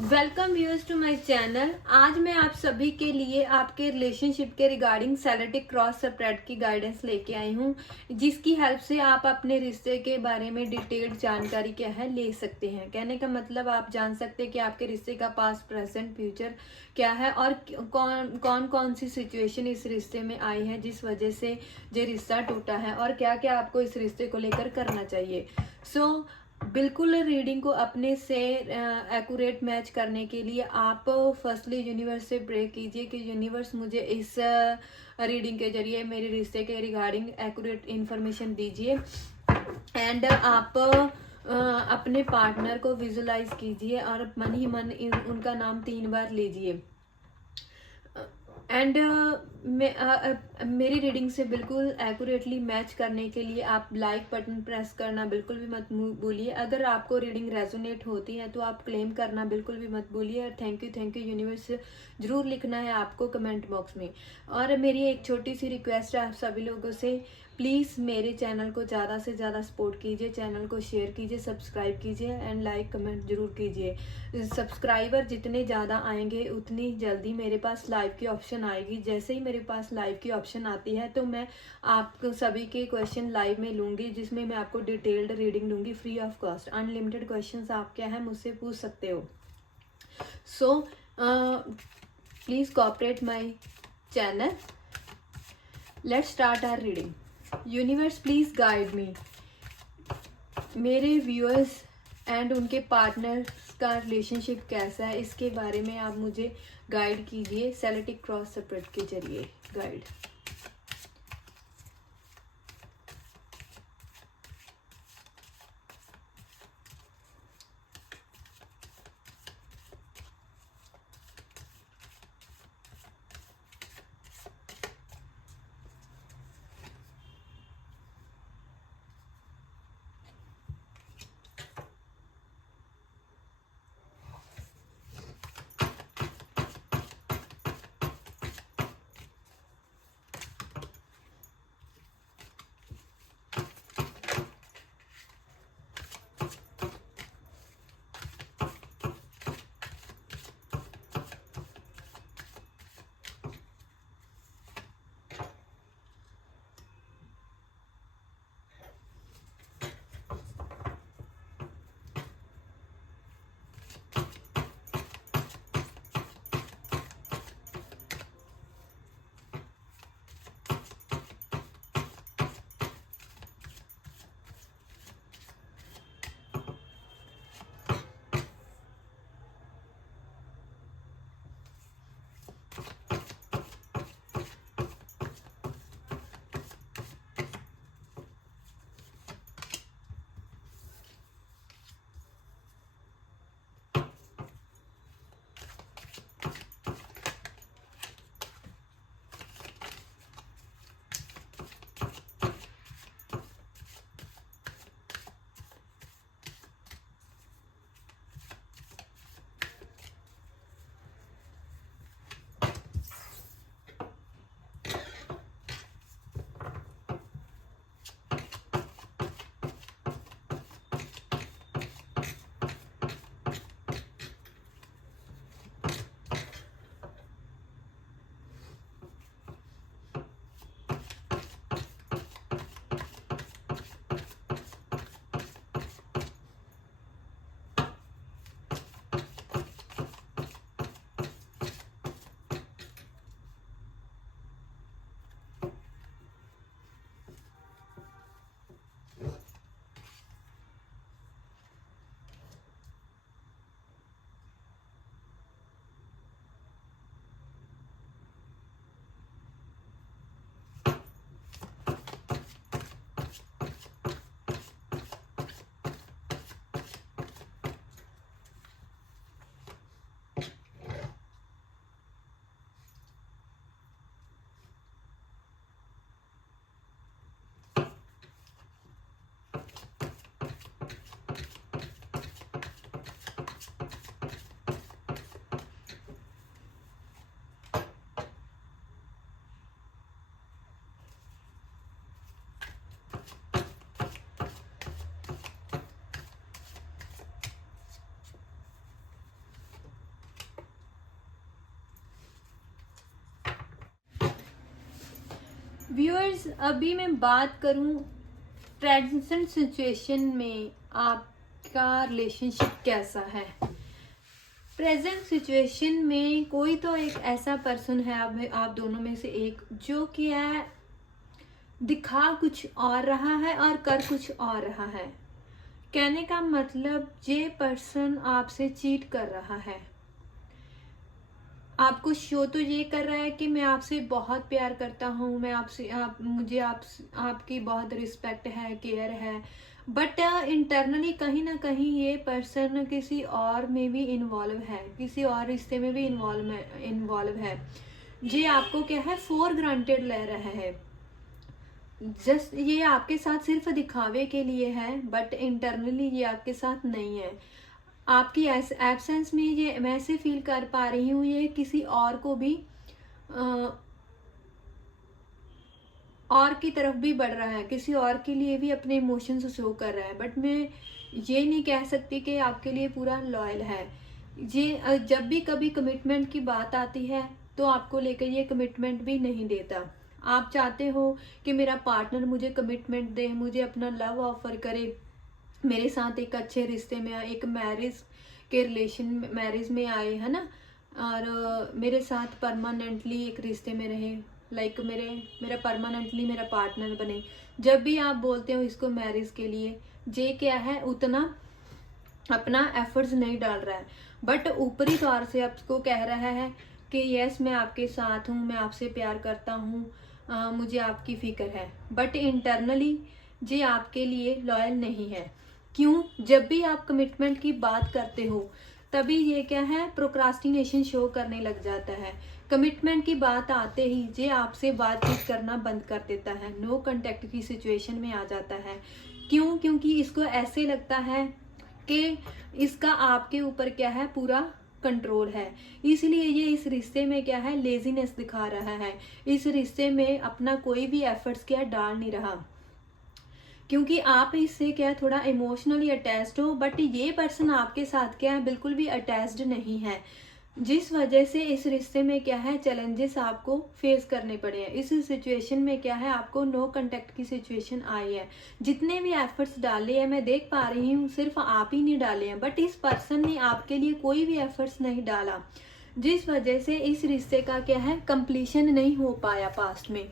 Welcome viewers to my channel. आज मैं आप सभी के लिए आपके रिलेशनशिप के रिगार्डिंग सेलेक्टिव क्रॉस सेपरेट की गाइडेंस लेके आई हूँ, जिसकी हेल्प से आप अपने रिश्ते के बारे में डिटेल्ड जानकारी क्या है ले सकते हैं। कहने का मतलब आप जान सकते हैं कि आपके रिश्ते का पास्ट प्रेजेंट फ्यूचर क्या है और कौन कौन सी सिचुएशन इस रिश्ते में आई है जिस वजह से ये रिश्ता टूटा है और क्या क्या आपको इस रिश्ते को लेकर करना चाहिए। बिल्कुल रीडिंग को अपने से एक्यूरेट मैच करने के लिए आप फर्स्टली यूनिवर्स से प्रे कीजिए कि यूनिवर्स मुझे इस रीडिंग के जरिए मेरे रिश्ते के रिगार्डिंग एक्यूरेट इंफॉर्मेशन दीजिए। एंड आप अपने पार्टनर को विजुलाइज कीजिए और मन ही मन उनका नाम 3 बार लीजिए। एंड मेरी रीडिंग से बिल्कुल एक्यूरेटली मैच करने के लिए आप लाइक बटन प्रेस करना बिल्कुल भी मत भूलिए। अगर आपको रीडिंग रेजोनेट होती है तो आप क्लेम करना बिल्कुल भी मत भूलिए। थैंक यू यूनिवर्स जरूर लिखना है आपको कमेंट बॉक्स में। और मेरी एक छोटी सी रिक्वेस्ट है आप सभी लोगों से, प्लीज़ मेरे चैनल को ज़्यादा से ज़्यादा सपोर्ट कीजिए, चैनल को शेयर कीजिए, सब्सक्राइब कीजिए एंड लाइक कमेंट जरूर कीजिए। सब्सक्राइबर जितने ज़्यादा आएंगे उतनी जल्दी मेरे पास लाइव की ऑप्शन आएगी। जैसे ही मेरे पास लाइव की ऑप्शन आती है तो मैं आप सभी के क्वेश्चन लाइव में लूँगी, जिसमें मैं आपको डिटेल्ड रीडिंग दूंगी free of cost. Unlimited question आप क्या है मुझसे पूछ सकते हो। So please cooperate my channel. Let's start our reading. Universe please guide me. मेरे व्यूअर्स एंड उनके पार्टनर्स का रिलेशनशिप कैसा है इसके बारे में आप मुझे गाइड कीजिए सेलेक्टिव क्रॉस सेपरेट के जरिए गाइड। व्यूअर्स, अभी मैं बात करूं प्रेजेंट सिचुएशन में आपका रिलेशनशिप कैसा है। प्रेजेंट सिचुएशन में कोई तो एक ऐसा पर्सन है आप दोनों में से एक, जो कि है दिखा कुछ और रहा है और कर कुछ और रहा है। कहने का मतलब ये पर्सन आपसे चीट कर रहा है। आपको शो तो ये कर रहा है कि मैं आपसे बहुत प्यार करता हूँ, मैं मुझे आपकी बहुत रिस्पेक्ट है, केयर है, बट इंटरनली कहीं ना कहीं ये पर्सन किसी और में भी इन्वॉल्व है, किसी और रिश्ते में भी इन्वॉल्व है। ये आपको क्या है, फॉर ग्रांटेड ले रहा है। जस्ट ये आपके साथ सिर्फ दिखावे के लिए है, बट इंटरनली ये आपके साथ नहीं है। आपकी एब्सेंस में ये मैं ऐसे फील कर पा रही हूँ, ये किसी और को भी और की तरफ भी बढ़ रहा है, किसी और के लिए भी अपने इमोशंस शो कर रहा है। बट मैं ये नहीं कह सकती कि आपके लिए पूरा लॉयल है। ये जब भी कभी कमिटमेंट की बात आती है तो आपको लेकर ये कमिटमेंट भी नहीं देता। आप चाहते हो कि मेरा पार्टनर मुझे कमिटमेंट दे, मुझे अपना लव ऑफर करे, मेरे साथ एक अच्छे रिश्ते में आए, एक मैरिज में आए, है ना, और मेरे साथ परमानेंटली एक रिश्ते में रहे, लाइक मेरा परमानेंटली मेरा पार्टनर बने। जब भी आप बोलते हो इसको मैरिज के लिए, ये क्या है, उतना अपना एफर्ट्स नहीं डाल रहा है, बट ऊपरी तौर से आपको कह रहा है कि यस मैं आपके साथ हूँ, मैं आपसे प्यार करता हूँ, मुझे आपकी फिक्र है, बट इंटरनली ये आपके लिए लॉयल नहीं है। क्यों? जब भी आप कमिटमेंट की बात करते हो तभी ये क्या है, प्रोक्रास्टिनेशन शो करने लग जाता है। कमिटमेंट की बात आते ही ये आपसे बातचीत करना बंद कर देता है, नो कांटेक्ट की सिचुएशन में आ जाता है। क्यों? क्योंकि इसको ऐसे लगता है कि इसका आपके ऊपर क्या है, पूरा कंट्रोल है, इसलिए ये इस रिश्ते में क्या है, लेजीनेस दिखा रहा है। इस रिश्ते में अपना कोई भी एफर्ट्स क्या डाल नहीं रहा, क्योंकि आप इससे क्या थोड़ा इमोशनली अटैच्ड हो, बट ये पर्सन आपके साथ क्या है, बिल्कुल भी अटैच्ड नहीं है, जिस वजह से इस रिश्ते में क्या है, चैलेंजेस आपको फेस करने पड़े हैं। इस सिचुएशन में क्या है, आपको नो कांटेक्ट की सिचुएशन आई है। जितने भी एफर्ट्स डाले हैं, मैं देख पा रही हूँ सिर्फ आप ही नहीं डाले हैं, बट इस पर्सन ने आपके लिए कोई भी एफर्ट्स नहीं डाला, जिस वजह से इस रिश्ते का क्या है, कंप्लीशन नहीं हो पाया। पास्ट में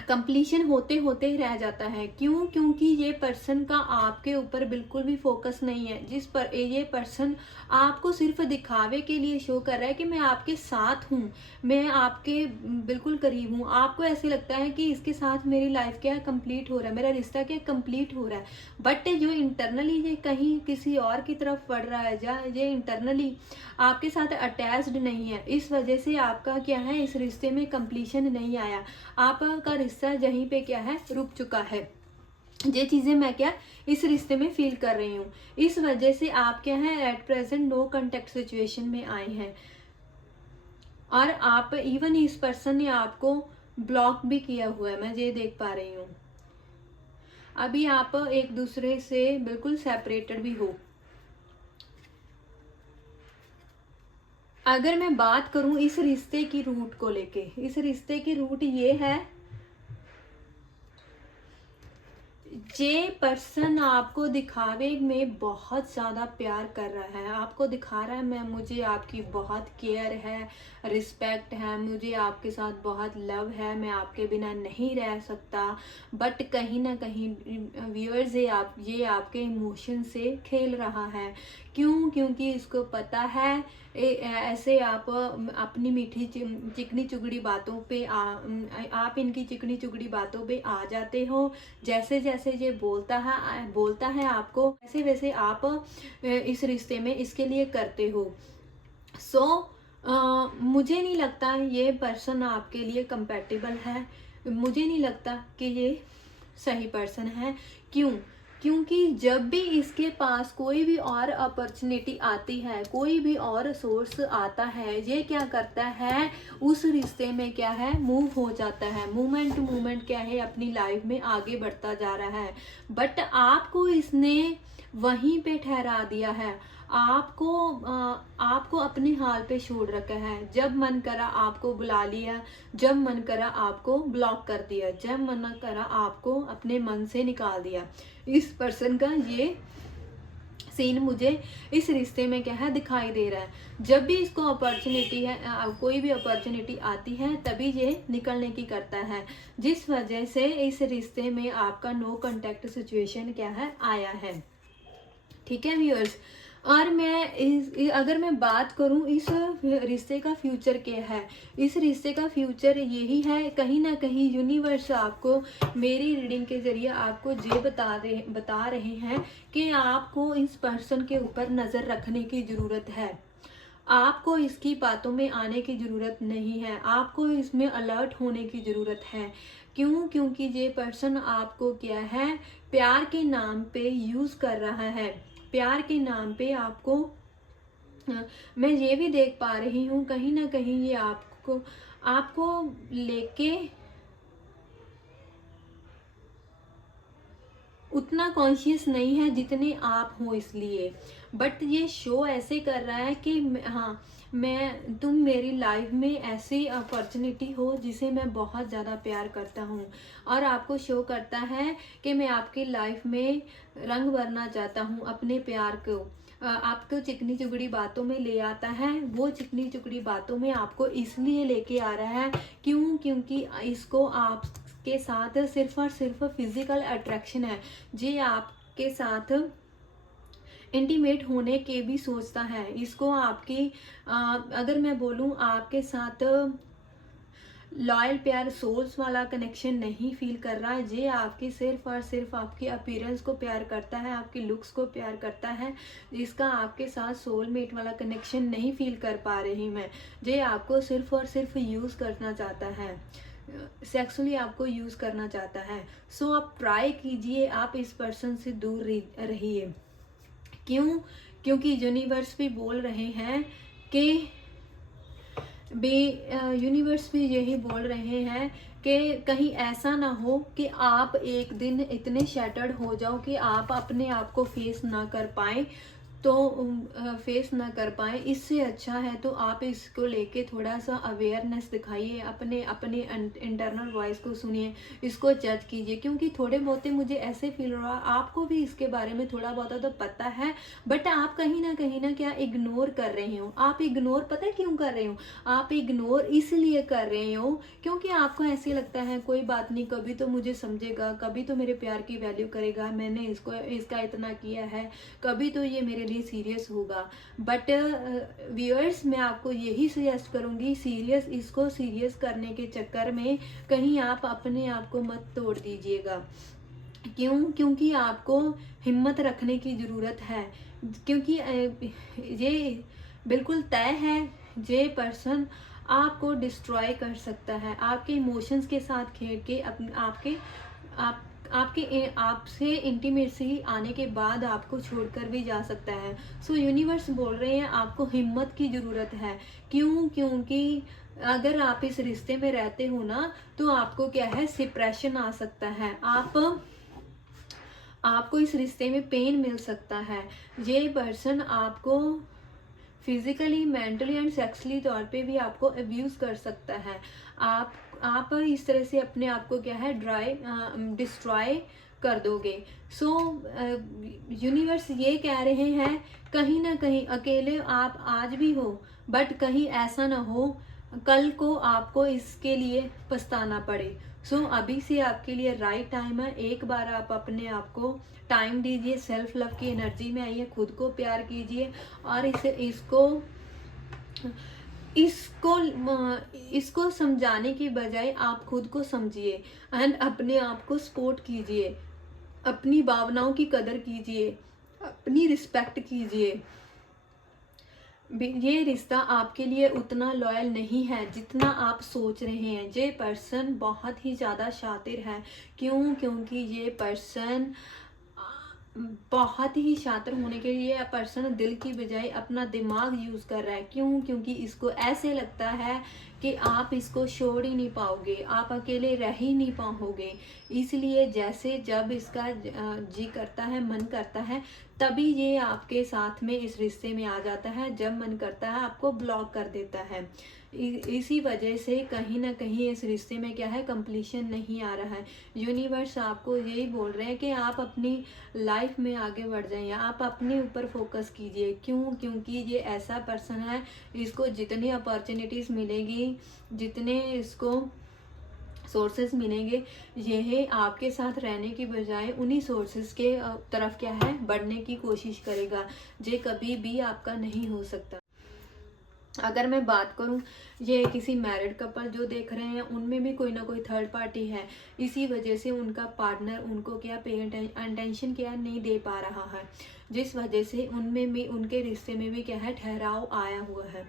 कंप्लीशन होते होते ही रह जाता है। क्यों? क्योंकि ये पर्सन का आपके ऊपर बिल्कुल भी फोकस नहीं है। जिस पर ये पर्सन आपको सिर्फ दिखावे के लिए शो कर रहा है कि मैं आपके साथ हूँ, मैं आपके बिल्कुल करीब हूँ। आपको ऐसे लगता है कि इसके साथ मेरी लाइफ क्या कंप्लीट हो रहा है, मेरा रिश्ता क्या कंप्लीट हो रहा है, बट जो इंटरनली ये कहीं किसी और की तरफ बढ़ रहा है, या ये इंटरनली आपके साथ अटैच्ड नहीं है, इस वजह से आपका क्या है, इस रिश्ते में कंप्लीशन नहीं आया, आपका रिश्ता यहीं पे क्या है, रुक चुका है। ये चीजें मैं क्या इस रिश्ते में फील कर रही हूँ। इस वजह से आप क्या है, at present no contact situation में आए हैं, और आप इवन इस पर्सन ने आपको ब्लॉक भी किया हुआ है, मैं ये देख पा रही हूँ। अभी आप एक दूसरे से बिल्कुल सेपरेटेड भी हो। अगर मैं बात करूं इस रिश्ते की रूट को लेके, इस रिश्ते की रूट ये है, ये पर्सन आपको दिखावे में बहुत ज़्यादा प्यार कर रहा है, आपको दिखा रहा है मुझे आपकी बहुत केयर है, रिस्पेक्ट है, मुझे आपके साथ बहुत लव है, मैं आपके बिना नहीं रह सकता, बट कहीं ना कहीं व्यूअर्स ये आपके इमोशन से खेल रहा है। क्यों? क्योंकि इसको पता है ऐसे आप अपनी मीठी चिकनी चुगड़ी बातों पे आप इनकी चिकनी चुगड़ी बातों पे आ जाते हो। जैसे जैसे ये बोलता है आपको, वैसे वैसे आप इस रिश्ते में इसके लिए करते हो। मुझे नहीं लगता ये पर्सन आपके लिए कंपैटिबल है, मुझे नहीं लगता कि ये सही पर्सन है। क्यों? क्योंकि जब भी इसके पास कोई भी और अपॉर्चुनिटी आती है, कोई भी और सोर्स आता है, ये क्या करता है, उस रिश्ते में क्या है, मूव हो जाता है, मूवमेंट टू मूवमेंट क्या है, अपनी लाइफ में आगे बढ़ता जा रहा है। बट आपको इसने वहीं पे ठहरा दिया है, आपको अपने हाल पे छोड़ रखा है। जब मन करा आपको बुला लिया, जब मन करा आपको ब्लॉक कर दिया, जब मन करा आपको अपने मन से निकाल दिया। इस पर्सन का ये सीन मुझे इस रिश्ते में क्या है दिखाई दे रहा है। जब भी इसको अपॉर्चुनिटी है, कोई भी अपॉर्चुनिटी आती है, तभी ये निकलने की करता है, जिस वजह से इस रिश्ते में आपका नो कांटेक्ट सिचुएशन क्या है आया है। ठीक है व्यूअर्स, और अगर मैं बात करूं इस रिश्ते का फ्यूचर क्या है, इस रिश्ते का फ्यूचर यही है, कहीं ना कहीं यूनिवर्स आपको मेरी रीडिंग के जरिए आपको ये बता रहे हैं कि आपको इस पर्सन के ऊपर नज़र रखने की ज़रूरत है। आपको इसकी बातों में आने की ज़रूरत नहीं है, आपको इसमें अलर्ट होने की ज़रूरत है। क्यों? क्योंकि ये पर्सन आपको क्या है प्यार के नाम पे यूज़ कर रहा है। प्यार के नाम पे आपको मैं ये भी देख पा रही हूँ कहीं ना कहीं ये आपको लेके उतना कॉन्शियस नहीं है जितने आप हो, इसलिए बट ये शो ऐसे कर रहा है कि हाँ तुम मेरी लाइफ में ऐसी अपॉर्चुनिटी हो जिसे मैं बहुत ज़्यादा प्यार करता हूँ, और आपको शो करता है कि मैं आपकी लाइफ में रंग भरना चाहता हूँ अपने प्यार को। आपको चिकनी चुगड़ी बातों में ले आता है, वो चिकनी चुगड़ी बातों में आपको इसलिए लेके आ रहा है क्योंकि इसको आप के साथ सिर्फ और सिर्फ फिजिकल अट्रैक्शन है, जे आपके साथ इंटीमेट होने के भी सोचता है। इसको आपकी अगर मैं बोलूँ आपके साथ लॉयल प्यार सोल्स वाला कनेक्शन नहीं फील कर रहा है, जे आपकी सिर्फ और सिर्फ आपकी अपीयरेंस को प्यार करता है, आपकी लुक्स को प्यार करता है। इसका आपके साथ सोलमेट वाला कनेक्शन नहीं फील कर पा रही मैं, जे आपको सिर्फ और सिर्फ यूज़ करना चाहता है, सेक्सुअली आपको यूज़ करना चाहता है। सो आप ट्राई कीजिए, आप इस पर्सन से दूर रहिए। क्यों? क्योंकि यूनिवर्स भी बोल रहे हैं कि यूनिवर्स भी यही बोल रहे हैं कि कहीं ऐसा ना हो कि आप एक दिन इतने शैटर्ड हो जाओ कि आप अपने आप को फेस ना कर पाए, इससे अच्छा है तो आप इसको लेके थोड़ा सा अवेयरनेस दिखाइए, अपने इंटरनल वॉइस को सुनिए, इसको जज कीजिए। क्योंकि थोड़े बहुते मुझे ऐसे फील हो रहा है आपको भी इसके बारे में थोड़ा बहुत तो पता है, बट आप कहीं ना क्या इग्नोर कर रहे हो। आप इग्नोर पता है क्यों कर रहे हो? आप इग्नोर इसलिए कर रहे हो क्योंकि आपको ऐसे लगता है कोई बात नहीं, कभी तो मुझे समझेगा, कभी तो मेरे प्यार की वैल्यू करेगा, मैंने इसका इतना किया है, कभी तो ये मेरे लिए सीरियस होगा। बट व्यूअर्स, मैं आपको यही सजेस्ट करूंगी, इसको सीरियस करने के चक्कर में कहीं आप अपने आप को मत तोड़ दीजिएगा। क्यों? क्योंकि आपको हिम्मत रखने की ज़रूरत है, क्योंकि ये बिल्कुल तय है, ये पर्सन आपको डिस्ट्रॉय कर सकता है, आपके इमोशंस के साथ खेल के आपसे इंटीमेसी आने के बाद आपको छोड़कर भी जा सकता है। सो यूनिवर्स बोल रहे हैं आपको हिम्मत की ज़रूरत है। क्यों? क्योंकि अगर आप इस रिश्ते में रहते हो ना तो आपको क्या है डिप्रेशन आ सकता है, आपको इस रिश्ते में पेन मिल सकता है। ये पर्सन आपको फिजिकली, मेंटली एंड सेक्सुअली तौर पे भी आपको अब्यूज़ कर सकता है। आप इस तरह से अपने आप को क्या है डिस्ट्रॉय कर दोगे। सो यूनिवर्स ये कह रहे हैं कहीं ना कहीं अकेले आप आज भी हो, बट कहीं ऐसा ना हो कल को आपको इसके लिए पछताना पड़े। सो अभी से आपके लिए राइट टाइम है, एक बार आप अपने आप को टाइम दीजिए, सेल्फ लव की एनर्जी में आइए, खुद को प्यार कीजिए और इसको समझाने की बजाय आप खुद को समझिए एंड अपने आप को सपोर्ट कीजिए, अपनी भावनाओं की कदर कीजिए, अपनी रिस्पेक्ट कीजिए। ये रिश्ता आपके लिए उतना लॉयल नहीं है जितना आप सोच रहे हैं। ये पर्सन बहुत ही ज़्यादा शातिर है। क्यों? क्योंकि ये पर्सन बहुत ही शातिर होने के लिए पर्सन दिल की बजाय अपना दिमाग यूज़ कर रहा है। क्यों? क्योंकि इसको ऐसे लगता है कि आप इसको छोड़ ही नहीं पाओगे, आप अकेले रह ही नहीं पाओगे। इसलिए जैसे जब इसका जी करता है, मन करता है, तभी ये आपके साथ में इस रिश्ते में आ जाता है। जब मन करता है आपको ब्लॉक कर देता है। इसी वजह से कहीं ना कहीं इस रिश्ते में क्या है, कंप्लीशन नहीं आ रहा है। यूनिवर्स आपको यही बोल रहे हैं कि आप अपनी लाइफ में आगे बढ़ जाइए, आप अपने ऊपर फोकस कीजिए। क्यों? क्योंकि ये ऐसा पर्सन है, इसको जितनी अपॉर्चुनिटीज मिलेगी, जितने इसको सोर्सेज मिलेंगे, यह आपके साथ रहने की बजाय उन्हीं सोर्सेज के तरफ क्या है, बढ़ने की कोशिश करेगा। ये कभी भी आपका नहीं हो सकता। अगर मैं बात करूं, ये किसी मैरिड कपल जो देख रहे हैं, उनमें भी कोई ना कोई थर्ड पार्टी है। इसी वजह से उनका पार्टनर उनको क्या पे अटेंशन क्या नहीं दे पा रहा है, जिस वजह से उनमें भी, उनके रिश्ते में भी क्या है, ठहराव आया हुआ है।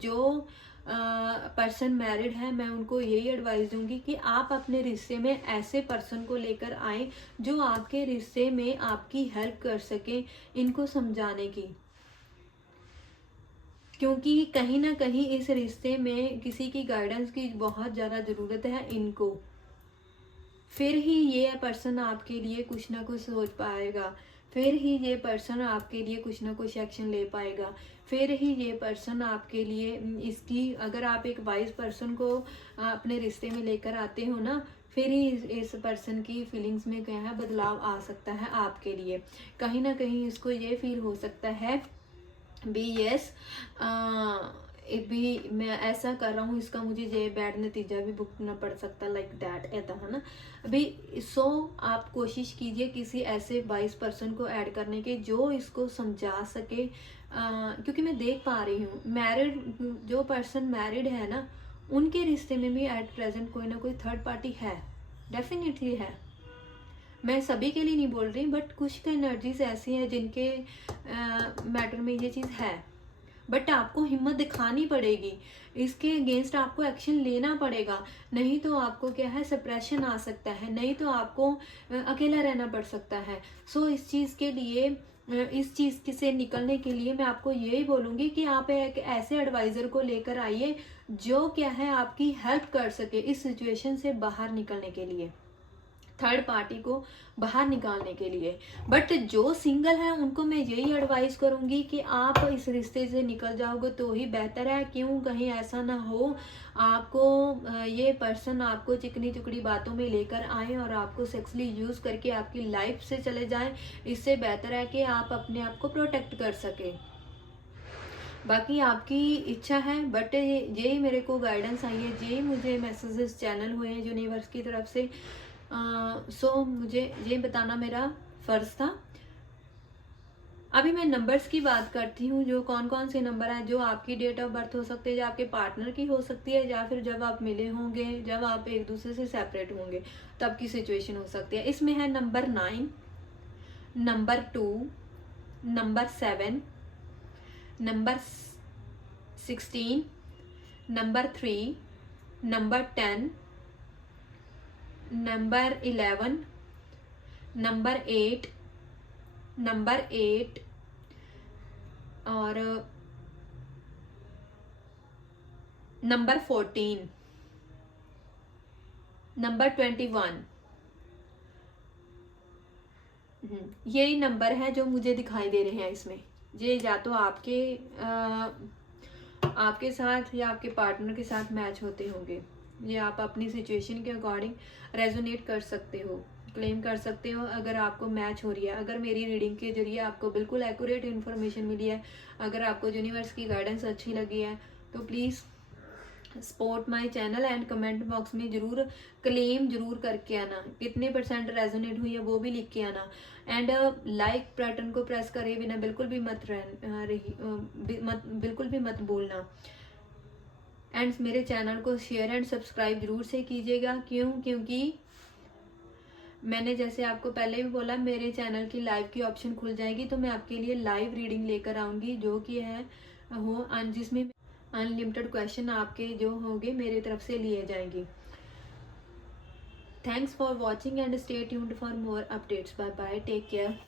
जो पर्सन मैरिड है, मैं उनको यही एडवाइस दूंगी कि आप अपने रिश्ते में ऐसे पर्सन को लेकर आए जो आपके रिश्ते में आपकी हेल्प कर सके, इनको समझाने की। क्योंकि कहीं ना कहीं इस रिश्ते में किसी की गाइडेंस की बहुत ज़्यादा ज़रूरत है इनको। फिर ही ये पर्सन आपके लिए कुछ ना कुछ सोच पाएगा, फिर ही ये पर्सन आपके लिए कुछ ना कुछ एक्शन ले पाएगा, फिर ही ये पर्सन आपके लिए इसकी, अगर आप एक वाइज पर्सन को अपने रिश्ते में लेकर आते हो ना, फिर ही इस पर्सन की फीलिंग्स में क्या है, बदलाव आ सकता है आपके लिए। कहीं ना कहीं इसको ये फील हो सकता है भी, यस भी मैं ऐसा कर रहा हूँ, इसका मुझे ये बैड नतीजा भी भुगतना पड़ सकता, लाइक दैट, ऐसा है ना अभी। आप कोशिश कीजिए किसी ऐसे वाइस पर्सन को ऐड करने के जो इसको समझा सके। क्योंकि मैं देख पा रही हूँ मैरिड, जो पर्सन मैरिड है ना, उनके रिश्ते में भी एट प्रेजेंट कोई ना कोई थर्ड पार्टी है, डेफिनेटली है। मैं सभी के लिए नहीं बोल रही, बट कुछ का एनर्जीज ऐसी हैं जिनके मैटर में ये चीज़ है। बट आपको हिम्मत दिखानी पड़ेगी, इसके अगेंस्ट आपको एक्शन लेना पड़ेगा, नहीं तो आपको क्या है, सप्रेशन आ सकता है, नहीं तो आपको अकेला रहना पड़ सकता है। इस चीज़ के लिए, इस चीज़ से निकलने के लिए मैं आपको यही बोलूँगी कि आप एक ऐसे एडवाइज़र को लेकर आइए जो क्या है, आपकी हेल्प कर सके इस सिचुएशन से बाहर निकलने के लिए, थर्ड पार्टी को बाहर निकालने के लिए। बट जो सिंगल है उनको मैं यही एडवाइस करूंगी कि आप इस रिश्ते से निकल जाओगे तो ही बेहतर है। क्यों? कहीं ऐसा ना हो आपको ये पर्सन आपको चिकनी चुकड़ी बातों में लेकर आए और आपको सेक्सुअली यूज करके आपकी लाइफ से चले जाएं। इससे बेहतर है कि आप अपने आप को प्रोटेक्ट कर सके। बाकी आपकी इच्छा है, बट यही मेरे को गाइडेंस आई है, यही मुझे मैसेजेस चैनल हुए हैं यूनिवर्स की तरफ से। मुझे ये बताना मेरा फर्ज था। अभी मैं नंबर्स की बात करती हूँ, जो कौन कौन से नंबर है, जो आपकी डेट ऑफ बर्थ हो सकती है, जो आपके पार्टनर की हो सकती है, या फिर जब आप मिले होंगे, जब आप एक दूसरे से सेपरेट होंगे तब की सिचुएशन हो सकती है। इसमें है number 9, number 2, number 7, number 16, number 3, number 10, number 11, number 8, number 8 और नंबर 14, नंबर 21। यही नंबर है जो मुझे दिखाई दे रहे हैं इसमें। ये या तो आपके साथ या आपके पार्टनर के साथ मैच होते होंगे। ये आप अपनी सिचुएशन के अकॉर्डिंग रेजोनेट कर सकते हो, क्लेम कर सकते हो अगर आपको मैच हो रही है। अगर मेरी रीडिंग के जरिए आपको बिल्कुल एक्यूरेट इन्फॉर्मेशन मिली है, अगर आपको यूनिवर्स की गाइडेंस अच्छी लगी है, तो please support my channel and comment box में जरूर क्लेम जरूर करके आना, कितने परसेंट रेजोनेट हुई है वो भी लिख के आना। एंड लाइक बटन को प्रेस करे बिना बिल्कुल भी बिल्कुल भी मत भूलना। एंड मेरे चैनल को शेयर एंड सब्सक्राइब जरूर से कीजिएगा। क्योंकि मैंने जैसे आपको पहले भी बोला, मेरे चैनल की लाइव की ऑप्शन खुल जाएगी तो मैं आपके लिए लाइव रीडिंग लेकर आऊंगी, जो कि है जिसमें अनलिमिटेड क्वेश्चन आपके जो होंगे मेरे तरफ से लिए जाएंगे। Thanks for watching and stay tuned for more updates. Bye bye, take care.